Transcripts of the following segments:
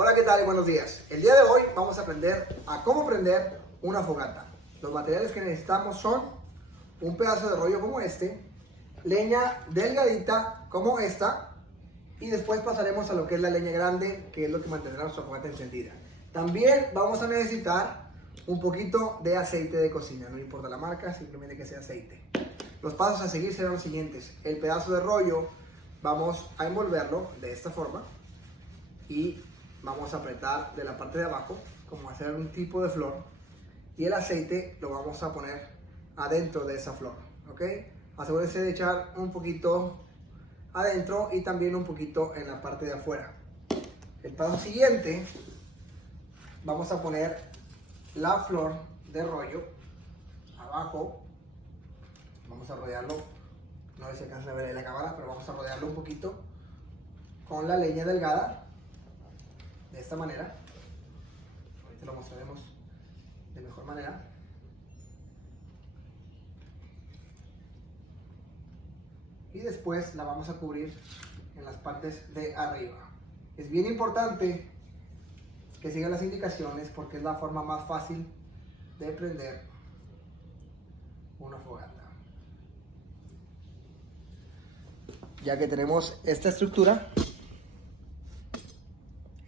Hola, ¿qué tal? Buenos días. El día de hoy vamos a aprender a cómo prender una fogata. Los materiales que necesitamos son un pedazo de rollo como este, leña delgadita como esta, y después pasaremos a lo que es la leña grande, que es lo que mantendrá nuestra fogata encendida. También vamos a necesitar un poquito de aceite de cocina, no importa la marca, simplemente que sea aceite. Los pasos a seguir serán los siguientes. El pedazo de rollo vamos a envolverlo de esta forma y vamos a apretar de la parte de abajo como hacer un tipo de flor, y el aceite lo vamos a poner adentro de esa flor, ¿ok? Asegúrense de echar un poquito adentro y también un poquito en la parte de afuera. El paso siguiente, vamos a poner la flor de rollo abajo. Vamos a rodearlo, no sé si alcanzan a ver en la cámara, pero vamos a rodearlo un poquito con la leña delgada, de esta manera. Ahorita lo mostraremos de mejor manera. Y después la vamos a cubrir en las partes de arriba. Es bien importante que sigan las indicaciones porque es la forma más fácil de prender una fogata. Ya que tenemos esta estructura,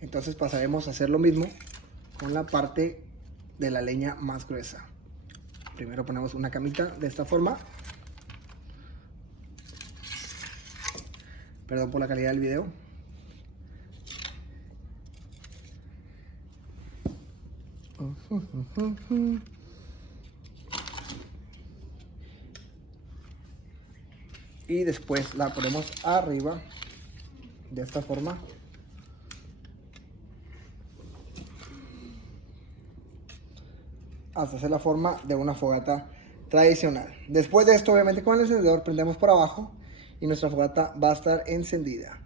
entonces pasaremos a hacer lo mismo con la parte de la leña más gruesa. Primero ponemos una camita de esta forma. Perdón por la calidad del video. Y después la ponemos arriba de esta forma. Hasta hacer la forma de una fogata tradicional. Después de esto, obviamente con el encendedor prendemos por abajo y nuestra fogata va a estar encendida.